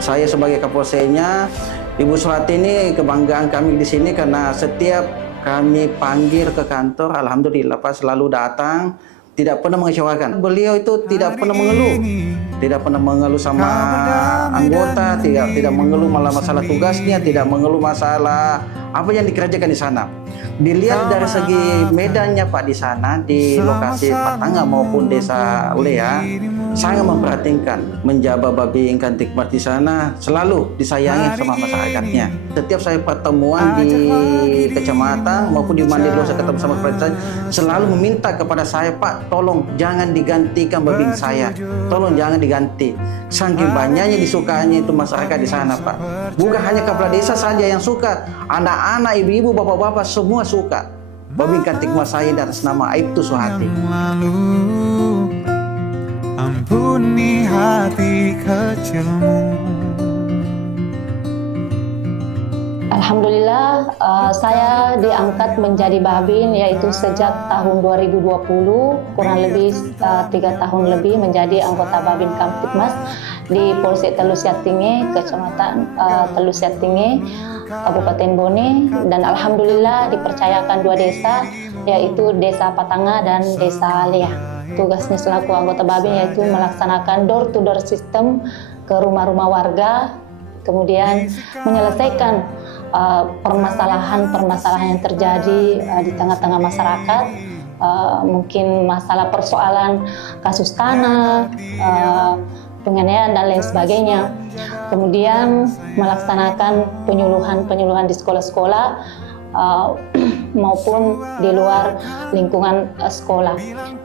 Saya sebagai Kapolseknya, Ibu Surati ini kebanggaan kami di sini karena setiap kami panggil ke kantor, alhamdulillah Pak selalu datang, tidak pernah mengecewakan. Beliau itu tidak pernah mengeluh sama anggota, tidak mengeluh malah masalah tugasnya, tidak mengeluh masalah apa yang dikerjakan di sana. Dilihat dari segi medannya Pak di sana, di lokasi Patanga maupun Desa Lea, sangat memperhatikan, menjaga babi ikan tikmat di sana, selalu disayangi sama masyarakatnya. Setiap saya pertemuan di kecamatan maupun di Mandelo, saya ketemu sama kepala saya, selalu meminta kepada saya, Pak, tolong jangan digantikan babi saya, tolong jangan diganti. Saking banyaknya disukainya itu masyarakat di sana, Pak. Bukan hanya kepala desa saja yang suka, anak-anak, ibu-ibu, bapak-bapak semua suka. Babi ikan tikmat saya di atas nama Aibtu Suhati. Ampuni hati kecilmu. Alhamdulillah, saya diangkat menjadi babin yaitu sejak tahun 2020, kurang lebih 3 tahun lebih menjadi anggota Babin Kamtibmas di Polsek Telu Siatinge, Kecamatan Telu Siatinge, Kabupaten Bone, dan alhamdulillah dipercayakan 2 desa yaitu Desa Patanga dan Desa Lea. Tugasnya selaku anggota Babin yaitu melaksanakan door-to-door system ke rumah-rumah warga, kemudian menyelesaikan permasalahan-permasalahan yang terjadi di tengah-tengah masyarakat, mungkin masalah persoalan kasus tanah, penganiayaan dan lain sebagainya. Kemudian melaksanakan penyuluhan di sekolah-sekolah maupun di luar lingkungan sekolah.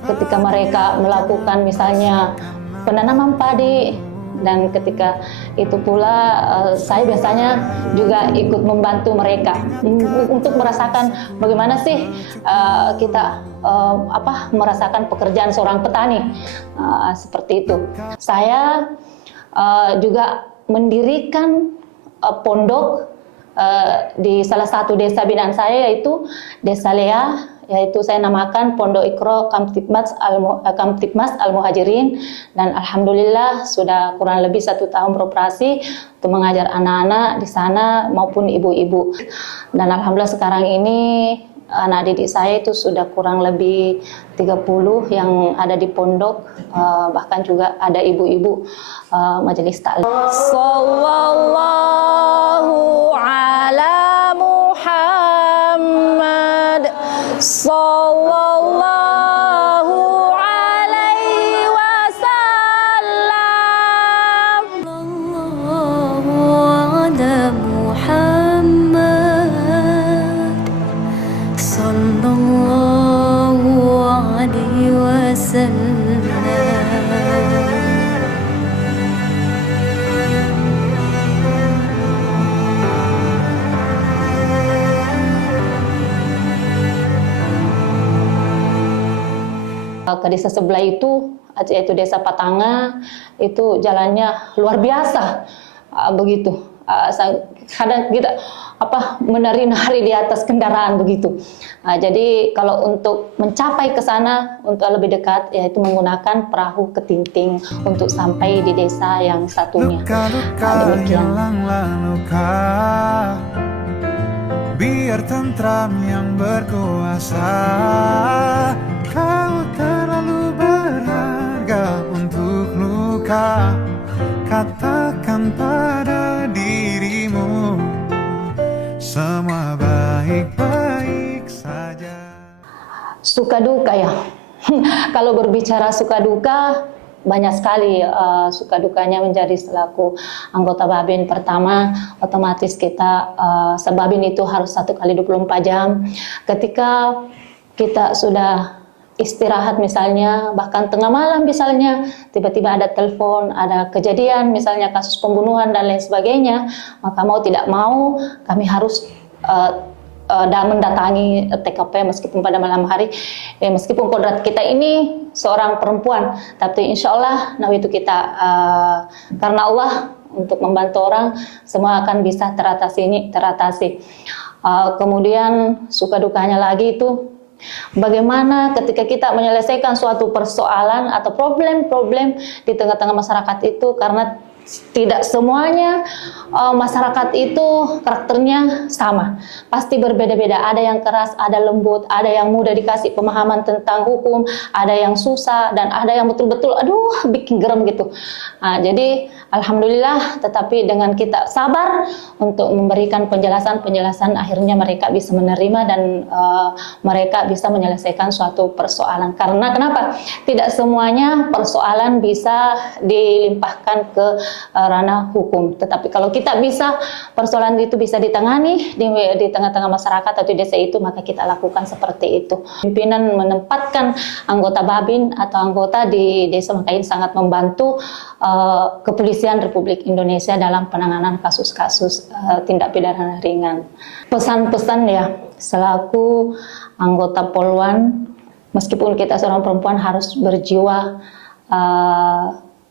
Ketika mereka melakukan misalnya penanaman padi, dan ketika itu pula saya biasanya juga ikut membantu mereka untuk merasakan bagaimana sih kita merasakan pekerjaan seorang petani, seperti itu. Saya juga mendirikan pondok di salah satu desa binaan saya yaitu Desa Lea, yaitu saya namakan Pondok Iqra Kamtibmas Al-Muhajirin, dan alhamdulillah sudah kurang lebih 1 tahun beroperasi untuk mengajar anak-anak di sana maupun ibu-ibu. Dan alhamdulillah sekarang ini anak didik saya itu sudah kurang lebih 30 yang ada di pondok, bahkan juga ada ibu-ibu majelis taklim. Sallallahu ala Muhammad sallallahu alaihi wasallam. Sallallahu ala Muhammad sallallahu alaihi wasallam. Ke desa sebelah itu, yaitu Desa Patanga, itu jalannya luar biasa, begitu. Kadang kita menari-nari di atas kendaraan begitu. Jadi kalau untuk mencapai ke sana untuk lebih dekat, yaitu menggunakan perahu ketinting untuk sampai di desa yang satunya. Demikian. Biar tentram yang berkuasa, kau terlalu berharga untuk luka. Katakan pada dirimu semua baik-baik saja. Suka duka ya. Kalau berbicara suka duka, banyak sekali suka dukanya menjadi selaku anggota Babin. Pertama, otomatis kita sebabin itu harus 1 kali 24 jam. Ketika kita sudah istirahat misalnya, bahkan tengah malam misalnya, tiba-tiba ada telepon, ada kejadian misalnya kasus pembunuhan dan lain sebagainya, maka mau tidak mau kami harus mendatangi TKP meskipun pada malam hari, meskipun kodrat kita ini seorang perempuan, tapi insya Allah itu kita karena Allah untuk membantu orang, semua akan bisa teratasi. Kemudian suka dukanya lagi itu Bagaimana ketika kita menyelesaikan suatu persoalan atau problem-problem di tengah-tengah masyarakat itu, karena tidak semuanya masyarakat itu karakternya sama. Pasti berbeda-beda. Ada yang keras, ada lembut, ada yang mudah dikasih pemahaman tentang hukum, ada yang susah, dan ada yang betul-betul aduh bikin geram gitu. Nah, jadi alhamdulillah, tetapi dengan kita sabar untuk memberikan penjelasan-penjelasan, akhirnya mereka bisa menerima dan mereka bisa menyelesaikan suatu persoalan. Karena kenapa? Tidak semuanya persoalan bisa dilimpahkan ke ranah hukum. Tetapi kalau kita bisa, persoalan itu bisa ditangani di tengah-tengah masyarakat atau di desa itu, maka kita lakukan seperti itu. Pimpinan menempatkan anggota Babin atau anggota di desa, maka ini sangat membantu Kepolisian Republik Indonesia dalam penanganan kasus-kasus tindak pidana ringan. Pesan-pesan ya, selaku anggota Polwan, meskipun kita seorang perempuan harus berjiwa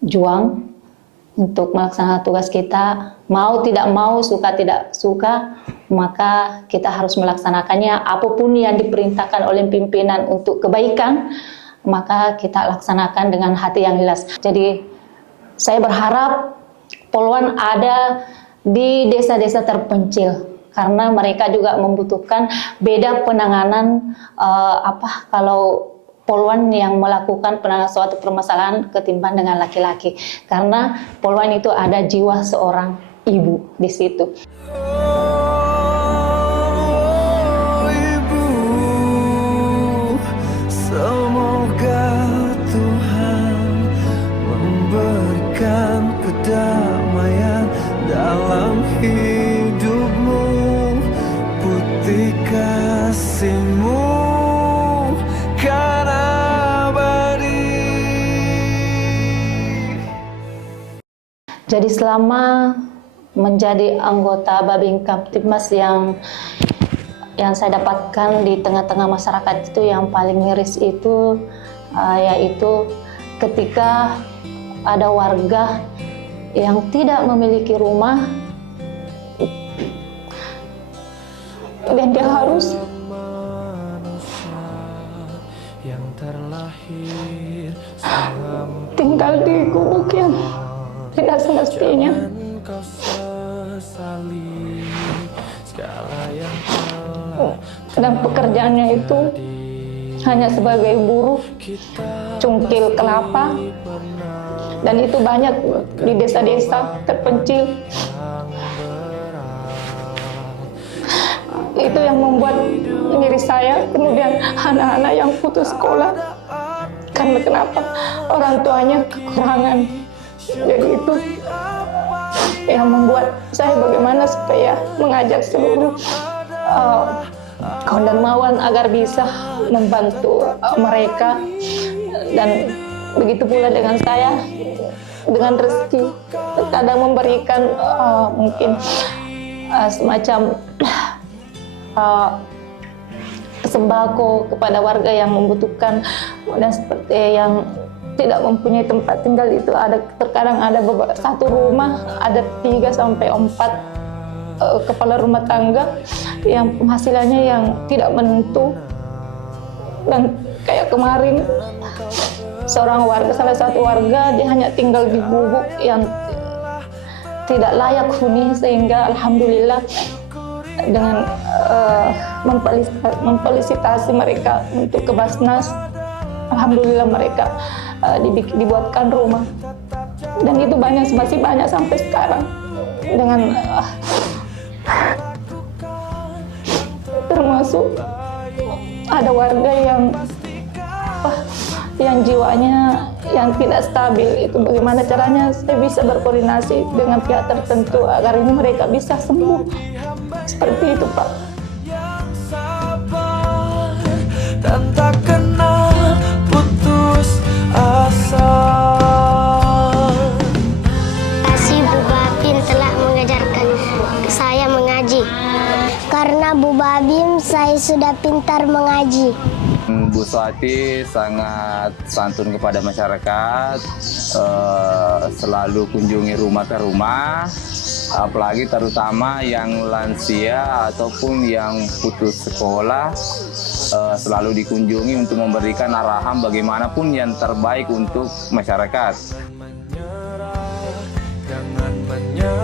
juang untuk melaksanakan tugas kita, mau tidak mau, suka tidak suka, maka kita harus melaksanakannya. Apapun yang diperintahkan oleh pimpinan untuk kebaikan, maka kita laksanakan dengan hati yang ikhlas. Jadi saya berharap Polwan ada di desa-desa terpencil, karena mereka juga membutuhkan beda penanganan kalau Polwan yang melakukan penanganan suatu permasalahan ketimbang dengan laki-laki, karena Polwan itu ada jiwa seorang ibu di situ. Ibu, semoga Tuhan memberikan kedamaian dalam hidupmu, putih kasihmu kan abadi. Jadi selama menjadi anggota Babin Kamtibmas yang saya dapatkan di tengah-tengah masyarakat itu, yang paling miris itu yaitu ketika ada warga yang tidak memiliki rumah dan dia harus tinggal di gubuk yang tidak semestinya. Dan pekerjaannya itu hanya sebagai buruh cungkil kelapa, dan itu banyak di desa-desa terpencil. Itu yang membuat miris saya. Kemudian anak-anak yang putus sekolah karena kenapa? Orang tuanya kekurangan. Jadi itu yang membuat saya bagaimana supaya mengajak seluruh kaum dermawan agar bisa membantu mereka. Dan begitu pula dengan saya, dengan rezeki, kadang memberikan mungkin semacam sembako kepada warga yang membutuhkan, dan seperti yang tidak mempunyai tempat tinggal itu terkadang ada satu rumah ada 3 sampai 4 kepala rumah tangga yang penghasilannya yang tidak menentu. Dan kayak kemarin salah satu warga dia hanya tinggal di gubuk yang tidak layak huni, sehingga alhamdulillah dengan memfelisitasi mereka untuk ke Basnas, alhamdulillah mereka dibuatkan rumah, dan itu masih banyak sampai sekarang. Dengan termasuk ada warga yang jiwanya yang tidak stabil, itu bagaimana caranya saya bisa berkoordinasi dengan pihak tertentu agar ini mereka bisa sembuh. Seperti itu, Pak. Dan tak kenal putus asa. Kasih Bu Babin telah mengajarkan saya mengaji. Karena Bu Babin saya sudah pintar mengaji. Bu Swati sangat santun kepada masyarakat, selalu kunjungi rumah ke rumah, apalagi terutama yang lansia ataupun yang putus sekolah, selalu dikunjungi untuk memberikan arahan bagaimanapun yang terbaik untuk masyarakat. Jangan menyerah.